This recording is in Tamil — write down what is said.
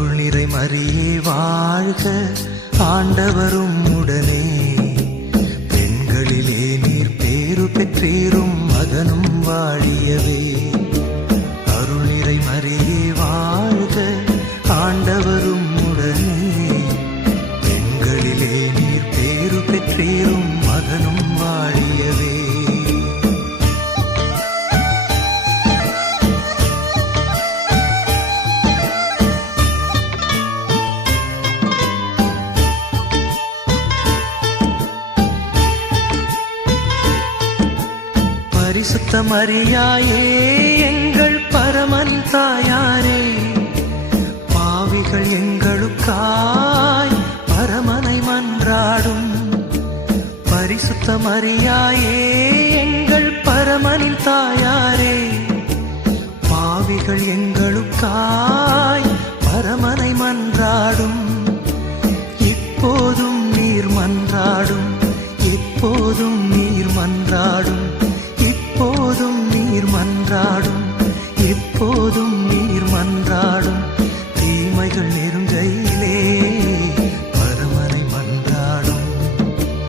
அருள் நிறை மரியே வாழ்க, ஆண்டவரும் உடனே. பெண்களிலே நீர் பேரு பெற்றீரும், மகனும் வாழியவே. அருள் நிறை மரியே வாழ்க, ஆண்டவரும் உடனே. பெண்களிலே நீர் பேரு பெற்றீரும், மகனும் வாழியவே. பரிசுத்த மரியாயே எங்கள் பரமன் தாயாரே, பாவிகள் எங்களுக்காய் பரமனை மன்றாடும். பரிசுத்த மரியாயே எங்கள் பரமனின் தாயாரே, பாவிகள் எங்களுக்காய் பரமனை மன்றாடும். இப்போதும் நீர் மன்றாடும், எப்போதும் நீர் மன்றாடும். எப்போதும் நீர் மன்றாடும், எப்போதும் நீர் மன்றாடும். தீமைகள்